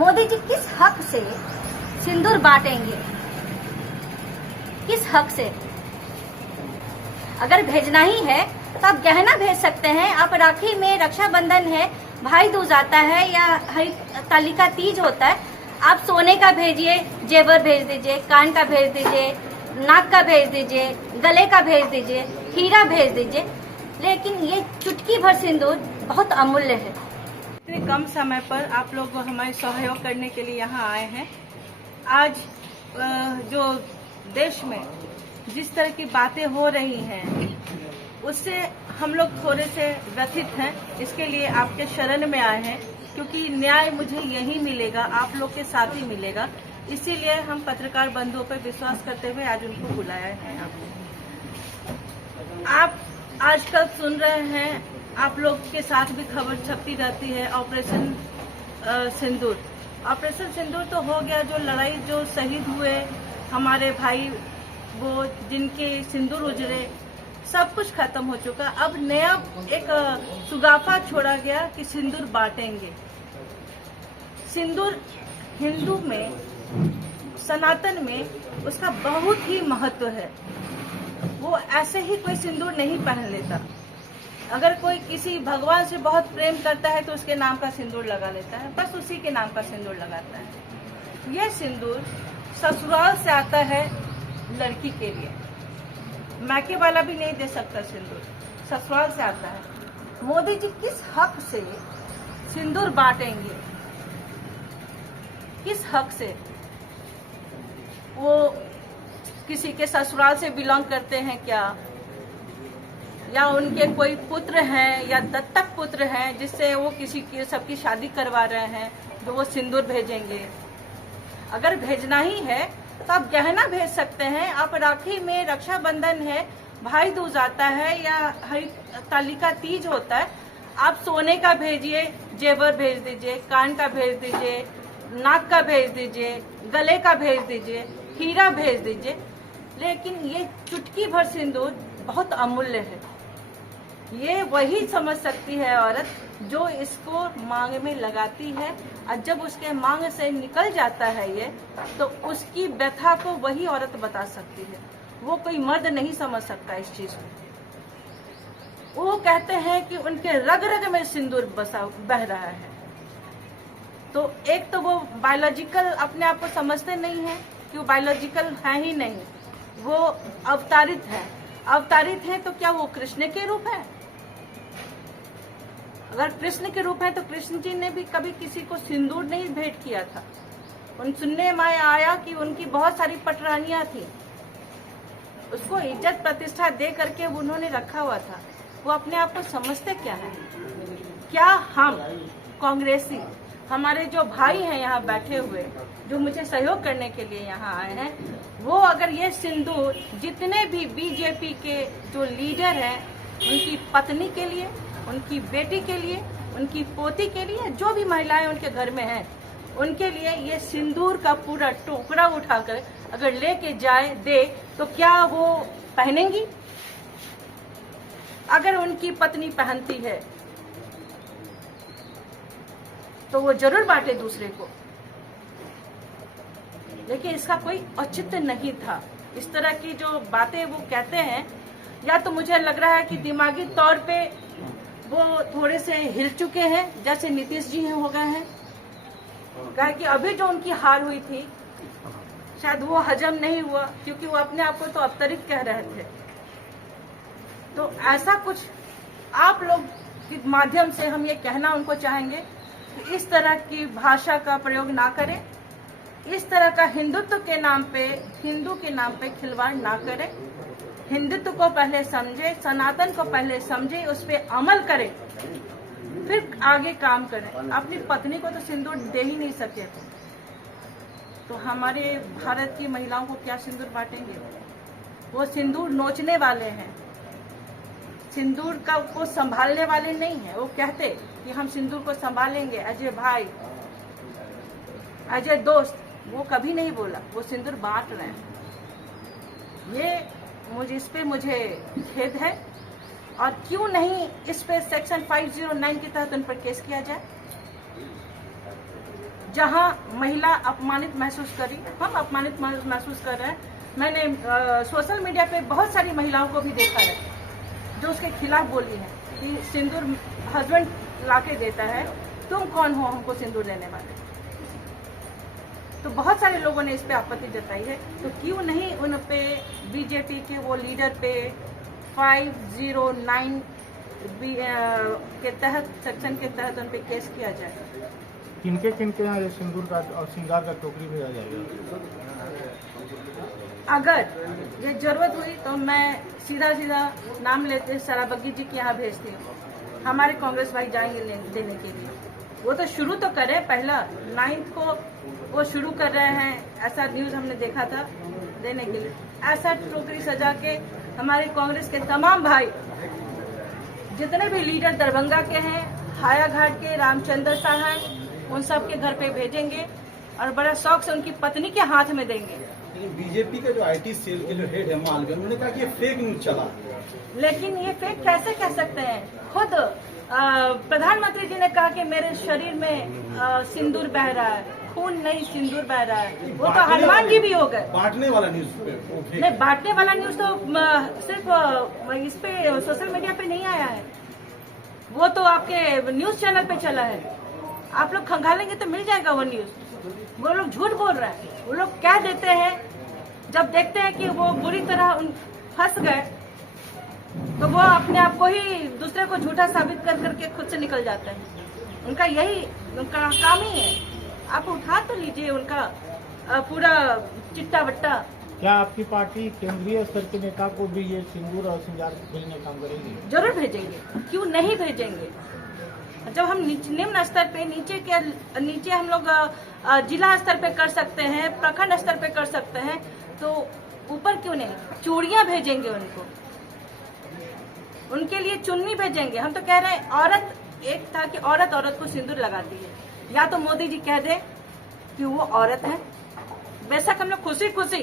मोदी जी किस हक से सिंदूर बांटेंगे? किस हक से? अगर भेजना ही है तो आप गहना भेज सकते हैं। आप राखी में, रक्षाबंधन है, भाई दूज आता है या हरितालिका तीज होता है, आप सोने का भेजिए, जेवर भेज दीजिए, कान का भेज दीजिए, नाक का भेज दीजिए, गले का भेज दीजिए, हीरा भेज दीजिए, लेकिन ये चुटकी भर सिंदूर बहुत अमूल्य है। इतने कम समय पर आप लोग हमारे सहयोग करने के लिए यहाँ आए हैं। आज जो देश में जिस तरह की बातें हो रही हैं उससे हम लोग थोड़े से व्यथित हैं। इसके लिए आपके शरण में आए हैं, क्योंकि न्याय मुझे यही मिलेगा, आप लोग के साथ ही मिलेगा। इसीलिए हम पत्रकार बंधुओं पर विश्वास करते हुए आज उनको बुलाया है। आप आजकल सुन रहे हैं, आप लोग के साथ भी खबर छपती रहती है, ऑपरेशन सिंदूर। ऑपरेशन सिंदूर तो हो गया, जो लड़ाई जो शहीद हुए हमारे भाई, वो जिनके सिंदूर उजड़े, सब कुछ खत्म हो चुका। अब नया एक सुगाफा छोड़ा गया कि सिंदूर बांटेंगे। सिंदूर हिंदू में, सनातन में उसका बहुत ही महत्व है। वो ऐसे ही कोई सिंदूर नहीं पहन लेता। अगर कोई किसी भगवान से बहुत प्रेम करता है तो उसके नाम का सिंदूर लगा लेता है, बस उसी के नाम का सिंदूर लगाता है। यह सिंदूर ससुराल से आता है लड़की के लिए, मायके वाला भी नहीं दे सकता सिंदूर, ससुराल से आता है। मोदी जी किस हक से सिंदूर बांटेंगे? किस हक से? वो किसी के ससुराल से बिलोंग करते हैं क्या? या उनके कोई पुत्र हैं या दत्तक पुत्र हैं जिससे वो किसी की सबकी शादी करवा रहे हैं जो वो सिंदूर भेजेंगे? अगर भेजना ही है तो आप गहना भेज सकते हैं। आप राखी में, रक्षाबंधन है, भाई दूज आता है या हरितालिका तीज होता है, आप सोने का भेजिए, जेवर भेज दीजिए, कान का भेज दीजिए, नाक का भेज दीजिए, गले का भेज दीजिए, हीरा भेज दीजिए, लेकिन ये चुटकी भर सिंदूर बहुत अमूल्य है। ये वही समझ सकती है औरत जो इसको मांग में लगाती है, और जब उसके मांग से निकल जाता है ये, तो उसकी व्यथा को वही औरत बता सकती है। वो कोई मर्द नहीं समझ सकता इस चीज को। वो कहते हैं कि उनके रग रग में सिंदूर बह रहा है। तो एक तो वो बायोलॉजिकल अपने आप को समझते नहीं है कि वो बायोलॉजिकल है ही नहीं, वो अवतारित है। अवतारित है तो क्या वो कृष्ण के रूप है? अगर कृष्ण के रूप है तो कृष्ण जी ने भी कभी किसी को सिंदूर नहीं भेंट किया था। उन सुनने में आया कि उनकी बहुत सारी पटरानियां थी, उसको इज्जत प्रतिष्ठा दे करके उन्होंने रखा हुआ था। वो अपने आप को समझते क्या है? क्या हम कांग्रेसी, हमारे जो भाई हैं यहाँ बैठे हुए, जो मुझे सहयोग करने के लिए यहाँ आए हैं, वो अगर ये सिंदूर जितने भी बीजेपी के जो लीडर हैं उनकी पत्नी के लिए, उनकी बेटी के लिए, उनकी पोती के लिए, जो भी महिलाएं उनके घर में हैं, उनके लिए ये सिंदूर का पूरा टुकड़ा उठाकर अगर लेके जाए दे तो क्या वो पहनेंगी? अगर उनकी पत्नी पहनती है तो वो जरूर बांटे दूसरे को, लेकिन इसका कोई औचित्य नहीं था। इस तरह की जो बातें वो कहते हैं, या तो मुझे लग रहा है कि दिमागी तौर पे वो थोड़े से हिल चुके हैं, जैसे नीतीश जी हो गए हैं। कहा कि अभी जो उनकी हार हुई थी शायद वो हजम नहीं हुआ, क्योंकि वो अपने आप को तो अवतरित कह रहे थे। तो ऐसा कुछ आप लोग के माध्यम से हम ये कहना उनको चाहेंगे कि इस तरह की भाषा का प्रयोग ना करें, इस तरह का हिंदुत्व के नाम पे, हिंदू के नाम पे खिलवाड़ ना करें। हिंदुत्व को पहले समझे, सनातन को पहले समझे, उस पर अमल करें, फिर आगे काम करें। अपनी पत्नी को तो सिंदूर दे ही नहीं सके तो हमारे भारत की महिलाओं को क्या सिंदूर बांटेंगे? वो सिंदूर नोचने वाले हैं, सिंदूर का को संभालने वाले नहीं है। वो कहते कि हम सिंदूर को संभालेंगे, अजय भाई, अजय दोस्त, वो कभी नहीं बोला। वो सिंदूर बांट रहे हैं। इस पे मुझे खेद है। और क्यों नहीं इस पे सेक्शन 509 के तहत उन पर केस किया जाए? जहां महिला अपमानित महसूस करी, हम अपमानित महसूस कर रहे हैं। मैंने सोशल मीडिया पे बहुत सारी महिलाओं को भी देखा है जो उसके खिलाफ बोली है कि सिंदूर हस्बैंड लाके देता है, तुम कौन हो हमको सिंदूर देने वाले। तो बहुत सारे लोगों ने इस पे आपत्ति जताई है, तो क्यों नहीं उन पे बीजेपी के वो लीडर पे 509 के तहत, सेक्शन के तहत उन पे केस किया जाए। किनके किनके यहाँ ये सिंदूर का और श्रृंगार का टोकरी भेजा जाएगा? अगर ये जरूरत हुई तो मैं सीधा सीधा नाम लेते सराबगी जी के यहाँ भेजती हूँ, हमारे कांग्रेस भाई जाएंगे देने के लिए। वो तो शुरू तो करे, पहला 9 को वो शुरू कर रहे हैं, ऐसा न्यूज हमने देखा था देने के लिए। ऐसा टोकरी सजा के हमारे कांग्रेस के तमाम भाई जितने भी लीडर दरभंगा के हैं, हायाघाट के, रामचंद्र साहब, उन सब के घर पे भेजेंगे और बड़ा शौक से उनकी पत्नी के हाथ में देंगे। लेकिन बीजेपी का जो आईटी सेल के जो हेड है मालगन, उन्होंने कहा कि ये फेक न्यूज चला। लेकिन ये फेक कैसे कह सकते हैं? खुद प्रधानमंत्री जी ने कहा कि मेरे शरीर में सिंदूर बह रहा है, खून नहीं सिंदूर बह रहा है। वो तो हनुमान जी भी हो गए। बांटने वाला न्यूज नहीं, बांटने वाला न्यूज तो सिर्फ इस पे सोशल मीडिया पे नहीं आया है, वो तो आपके न्यूज चैनल पे चला है। आप लोग खंगालेंगे तो मिल जाएगा वो न्यूज। वो लोग झूठ बोल रहे हैं, वो लोग कह देते हैं, जब देखते हैं कि वो बुरी तरह फंस गए तो वो अपने आप को ही दूसरे को झूठा साबित कर करके खुद से निकल जाते हैं। उनका यही उनका काम ही है। आप उठा तो लीजिए उनका पूरा चिट्टा बट्टा। क्या आपकी पार्टी केंद्रीय स्तर के नेता को भी ये सिंदूर और श्रृंगार भेजने का काम करेगी? जरूर भेजेंगे, क्यों नहीं भेजेंगे। जब हम निम्न स्तर पे नीचे हम लोग जिला स्तर पे कर सकते हैं, प्रखंड स्तर पे कर सकते हैं, तो ऊपर क्यों नहीं? चूड़ियां भेजेंगे उनको, उनके लिए चुन्नी भेजेंगे। हम तो कह रहे हैं, औरत एक था कि औरत को सिंदूर लगाती है, या तो मोदी जी कह दे कि वो औरत है। बेशक हम लोग खुशी खुशी